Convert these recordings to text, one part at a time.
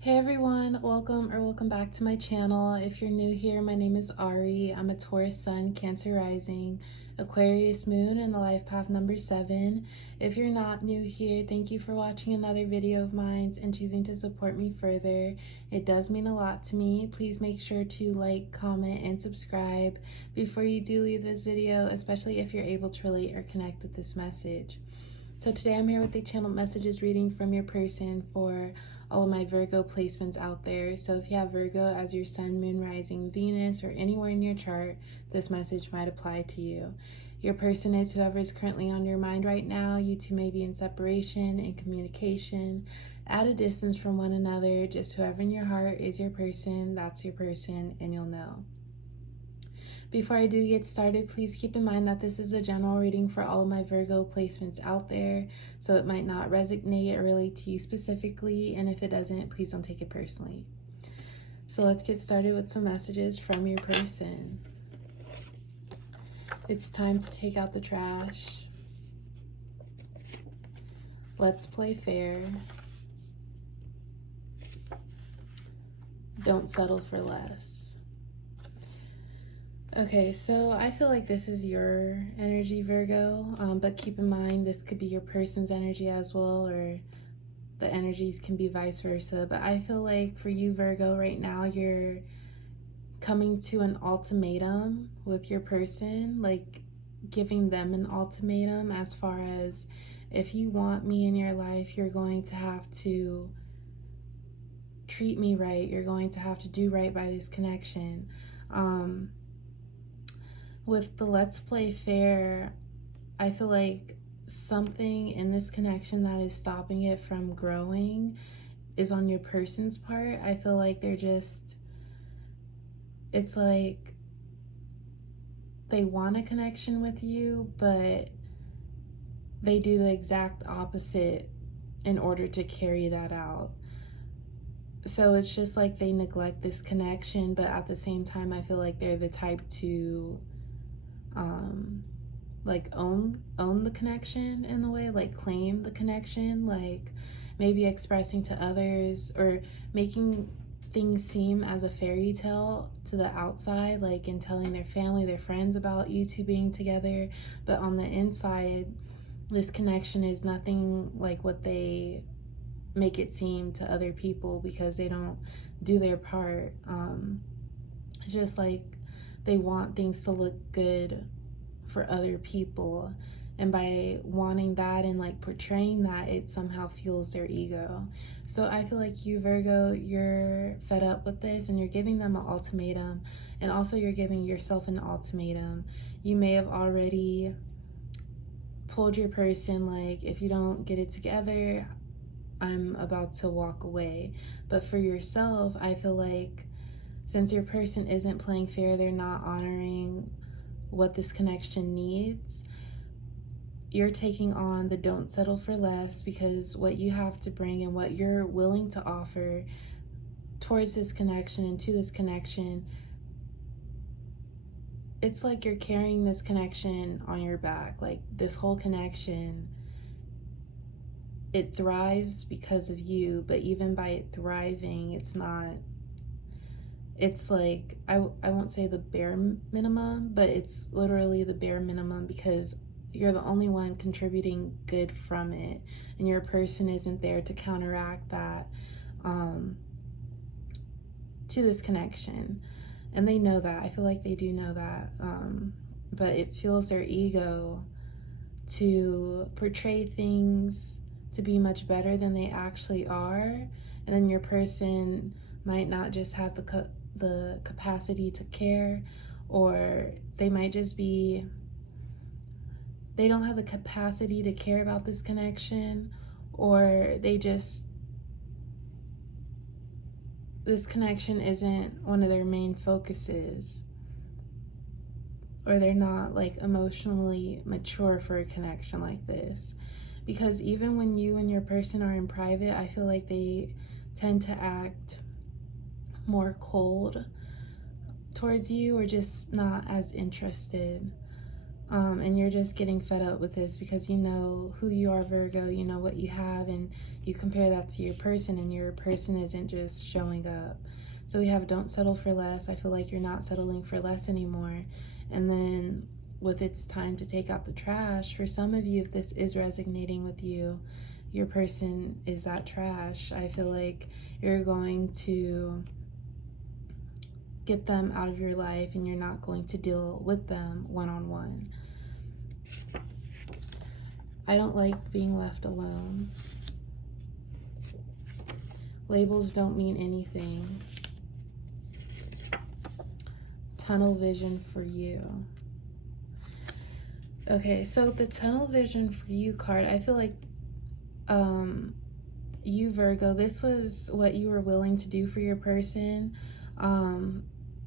Hey everyone, welcome back to my channel. If you're new here, my name is Ari. I'm a Taurus Sun, Cancer Rising, Aquarius Moon, and the life path number 7. If you're not new here, thank you for watching another video of mine and choosing to support me further. It does mean a lot to me. Please make sure to like, comment, and subscribe before you do leave this video, especially if you're able to relate or connect with this message. So today I'm here with a channel messages reading from your person for all of my Virgo placements out there. So if you have Virgo as your sun, moon, rising, Venus, or anywhere in your chart, this message might apply to you. Your person is whoever is currently on your mind right now. You two may be in separation, in communication, at a distance from one another. Just whoever in your heart is your person, that's your person, and you'll know. Before I do get started, please keep in mind that this is a general reading for all of my Virgo placements out there, so it might not resonate or relate to you specifically, and if it doesn't, please don't take it personally. So let's get started with some messages from your person. It's time to take out the trash. Let's play fair. Don't settle for less. Okay, so I feel like this is your energy, Virgo, but keep in mind this could be your person's energy as well, or the energies can be vice versa. But I feel like for you, Virgo, right now, you're coming to an ultimatum with your person, like giving them an ultimatum as far as if you want me in your life, you're going to have to treat me right. You're going to have to do right by this connection. With the let's play fair, I feel like something in this connection that is stopping it from growing is on your person's part. I feel like it's like they want a connection with you, but they do the exact opposite in order to carry that out. So it's just like they neglect this connection, but at the same time, I feel like they're the type to like own the connection in a way, like claim the connection, like maybe expressing to others or making things seem as a fairy tale to the outside, like in telling their family, their friends about you two being together, but on the inside this connection is nothing like what they make it seem to other people, because they don't do their part. It's just like they want things to look good for other people, and by wanting that and like portraying that, it somehow fuels their ego. So I feel like you, Virgo, you're fed up with this and you're giving them an ultimatum, and also you're giving yourself an ultimatum. You may have already told your person, like, if you don't get it together, I'm about to walk away. But for yourself, I feel like since your person isn't playing fair, they're not honoring what this connection needs, you're taking on the don't settle for less, because what you have to bring and what you're willing to offer towards this connection and to this connection, it's like you're carrying this connection on your back. Like this whole connection, it thrives because of you, but even by it thriving, it's like, I won't say the bare minimum, but it's literally the bare minimum, because you're the only one contributing good from it, and your person isn't there to counteract that to this connection. And they know that. I feel like they do know that, but it fuels their ego to portray things to be much better than they actually are. And then your person might not just have the capacity to care, or they might just be, they don't have the capacity to care about this connection, or this connection isn't one of their main focuses, or they're not like emotionally mature for a connection like this. Because even when you and your person are in private, I feel like they tend to act more cold towards you, or just not as interested. And you're just getting fed up with this because you know who you are, Virgo, you know what you have, and you compare that to your person, and your person isn't just showing up. So we have don't settle for less. I feel like you're not settling for less anymore. And then with it's time to take out the trash, for some of you, if this is resonating with you, your person is that trash. I feel like you're going to get them out of your life and you're not going to deal with them one-on-one. I don't like being left alone. Labels don't mean anything. Tunnel vision for you. Okay, so the tunnel vision for you card, I feel like you, Virgo, this was what you were willing to do for your person.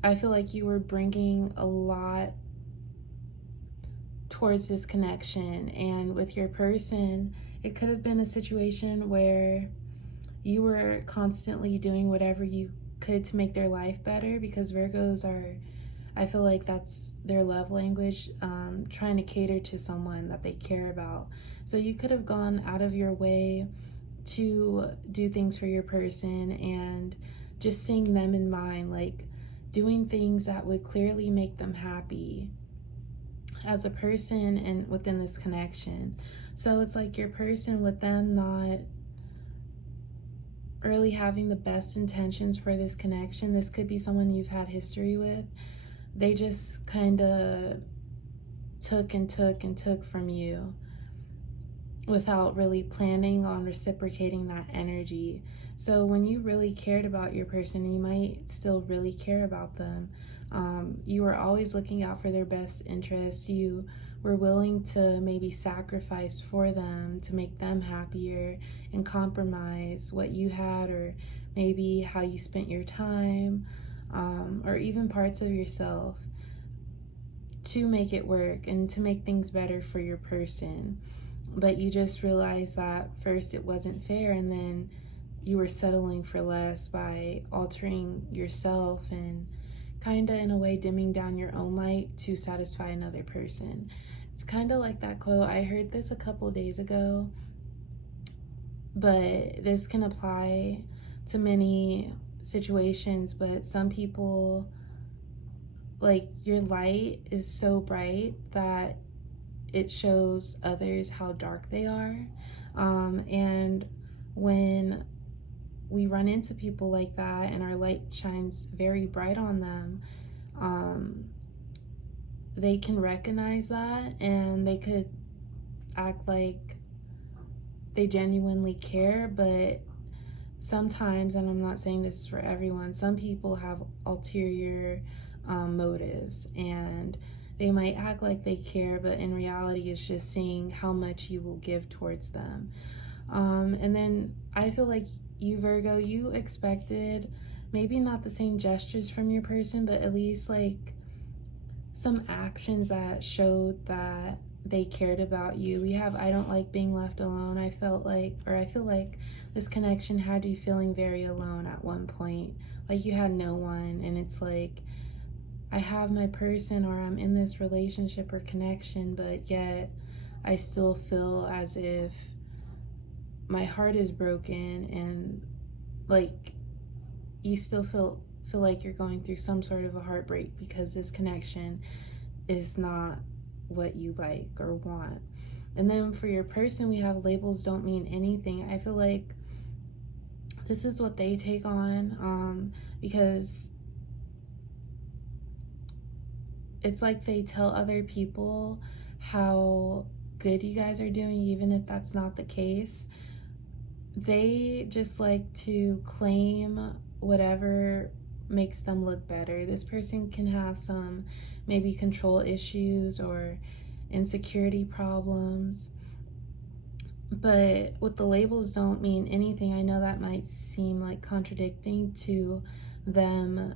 I feel like you were bringing a lot towards this connection, and with your person, it could have been a situation where you were constantly doing whatever you could to make their life better, because Virgos are, I feel like that's their love language, trying to cater to someone that they care about. So you could have gone out of your way to do things for your person and just seeing them in mind, like doing things that would clearly make them happy as a person and within this connection. So it's like your person, with them not really having the best intentions for this connection, this could be someone you've had history with, they just kind of took and took and took from you without really planning on reciprocating that energy. So when you really cared about your person, you might still really care about them. You were always looking out for their best interests. You were willing to maybe sacrifice for them to make them happier and compromise what you had, or maybe how you spent your time, or even parts of yourself to make it work and to make things better for your person. But you just realized that first it wasn't fair, and then you were settling for less by altering yourself and kind of in a way dimming down your own light to satisfy another person. It's kind of like that quote. I heard this a couple days ago, but this can apply to many situations. But some people, like, your light is so bright that it shows others how dark they are. And when we run into people like that and our light shines very bright on them, they can recognize that, and they could act like they genuinely care. But sometimes, and I'm not saying this is for everyone, some people have ulterior motives, and they might act like they care, but in reality it's just seeing how much you will give towards them. And then I feel like you, Virgo, you expected maybe not the same gestures from your person, but at least like some actions that showed that they cared about you. We have I don't like being left alone. I feel like this connection had you feeling very alone at one point, like you had no one. And it's like, I have my person, or I'm in this relationship or connection, but yet I still feel as if my heart is broken, and like you still feel like you're going through some sort of a heartbreak because this connection is not what you like or want. And then for your person, we have labels don't mean anything. I feel like this is what they take on, because it's like they tell other people how good you guys are doing, even if that's not the case. They just like to claim whatever makes them look better. This person can have some maybe control issues or insecurity problems. But with the labels don't mean anything, I know that might seem like contradicting to them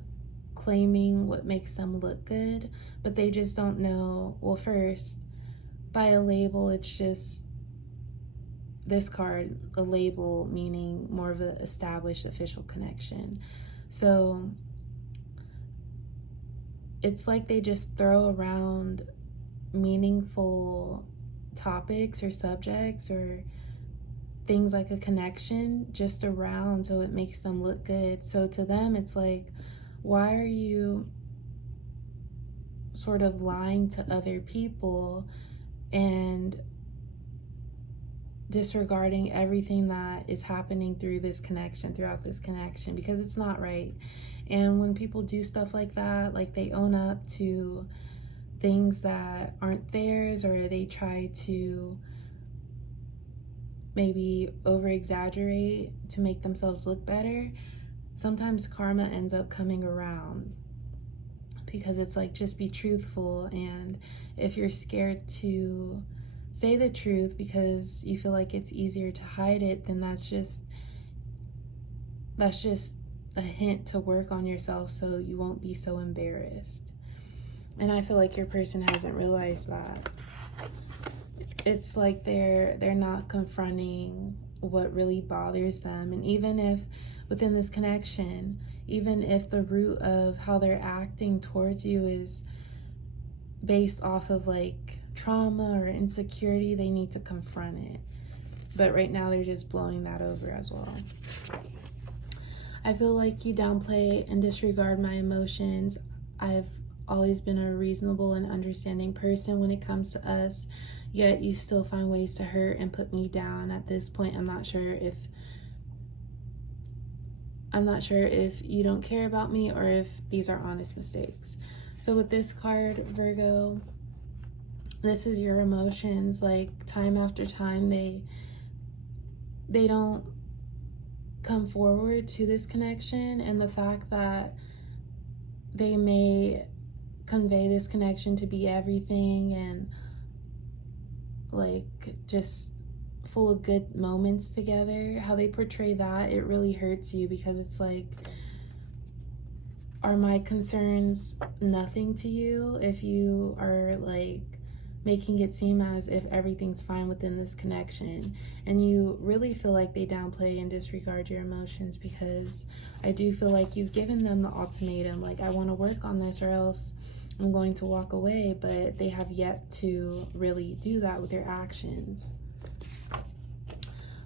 claiming what makes them look good, but they just don't know. Well, first, by a label, it's just this card, a label meaning more of an established official connection. So it's like they just throw around meaningful topics or subjects or things like a connection just around so it makes them look good. So to them, it's like, why are you sort of lying to other people and disregarding everything that is happening through this connection, throughout this connection, because it's not right. And when people do stuff like that, like they own up to things that aren't theirs, or they try to maybe over exaggerate to make themselves look better, sometimes karma ends up coming around, because it's like, just be truthful. And if you're scared to say the truth because you feel like it's easier to hide it, then that's just a hint to work on yourself so you won't be so embarrassed. And I feel like your person hasn't realized that. It's like they're not confronting what really bothers them. And even if within this connection, even if the root of how they're acting towards you is based off of like trauma or insecurity, they need to confront it. But right now they're just blowing that over as well. I feel like you downplay and disregard my emotions. I've always been a reasonable and understanding person when it comes to us, yet you still find ways to hurt and put me down. At this point, I'm not sure if you don't care about me or if these are honest mistakes. So with this card, Virgo, this is your emotions. Like, time after time, they don't come forward to this connection, and the fact that they may convey this connection to be everything and like just full of good moments together, how they portray that, it really hurts you, because it's like, are my concerns nothing to you if you are like making it seem as if everything's fine within this connection? And you really feel like they downplay and disregard your emotions, because I do feel like you've given them the ultimatum, like, I want to work on this or else I'm going to walk away, but they have yet to really do that with their actions.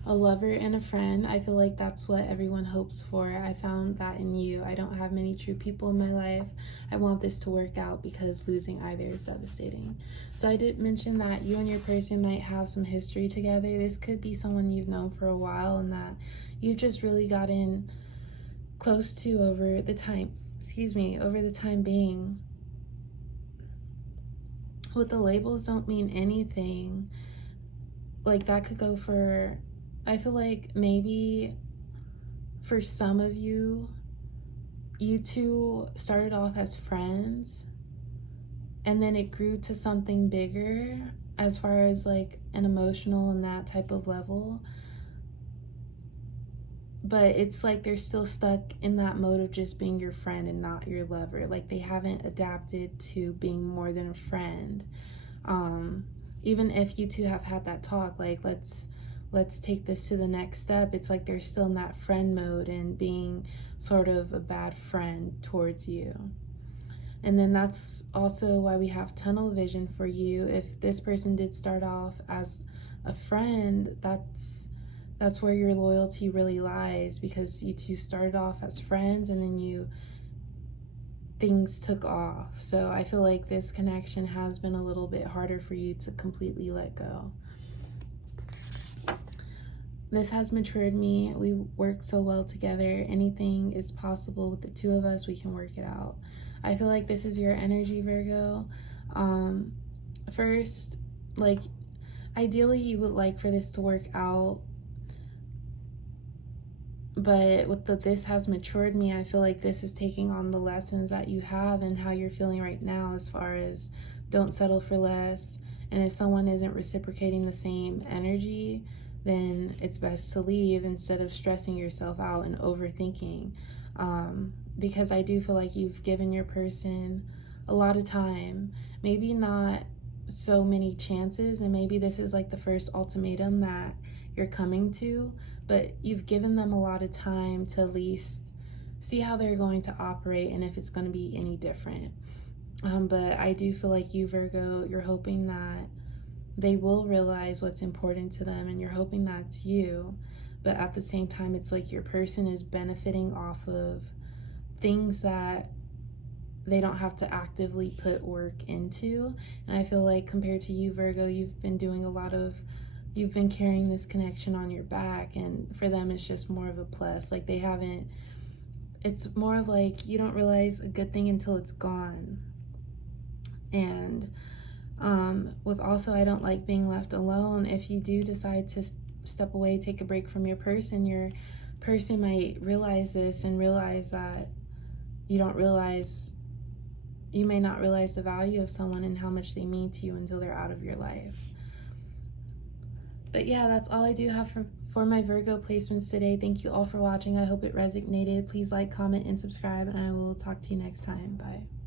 A lover and a friend, I feel like that's what everyone hopes for. I found that in you. I don't have many true people in my life. I want this to work out because losing either is devastating. So I did mention that you and your person might have some history together. This could be someone you've known for a while and that you've just really gotten close to over the time being. What the labels don't mean anything. Like, that could go for, I feel like maybe for some of you, you two started off as friends and then it grew to something bigger as far as like an emotional and that type of level. But it's like they're still stuck in that mode of just being your friend and not your lover. Like, they haven't adapted to being more than a friend. Even if you two have had that talk, like, let's take this to the next step, it's like they're still in that friend mode and being sort of a bad friend towards you. And then that's also why we have tunnel vision for you. If this person did start off as a friend, that's where your loyalty really lies, because you two started off as friends and then things took off. So I feel like this connection has been a little bit harder for you to completely let go. This has matured me. We work so well together. Anything is possible with the two of us. We can work it out. I feel like this is your energy, Virgo. First, like, ideally you would like for this to work out, but with this has matured me, I feel like this is taking on the lessons that you have and how you're feeling right now, as far as don't settle for less. And if someone isn't reciprocating the same energy, then it's best to leave instead of stressing yourself out and overthinking. Because I do feel like you've given your person a lot of time, maybe not so many chances, and maybe this is like the first ultimatum that you're coming to, but you've given them a lot of time to at least see how they're going to operate and if it's going to be any different. But I do feel like you, Virgo, you're hoping that they will realize what's important to them, and you're hoping that's you. But at the same time, it's like your person is benefiting off of things that they don't have to actively put work into. And I feel like compared to you, Virgo, you've been carrying this connection on your back, and for them it's just more of a plus. Like it's more of like you don't realize a good thing until it's gone. And with also, I don't like being left alone. If you do decide to step away, take a break from your person might realize this and realize that you may not realize the value of someone and how much they mean to you until they're out of your life. But yeah, that's all I do have for my Virgo placements today. Thank you all for watching. I hope it resonated. Please like, comment, and subscribe, and I will talk to you next time. Bye.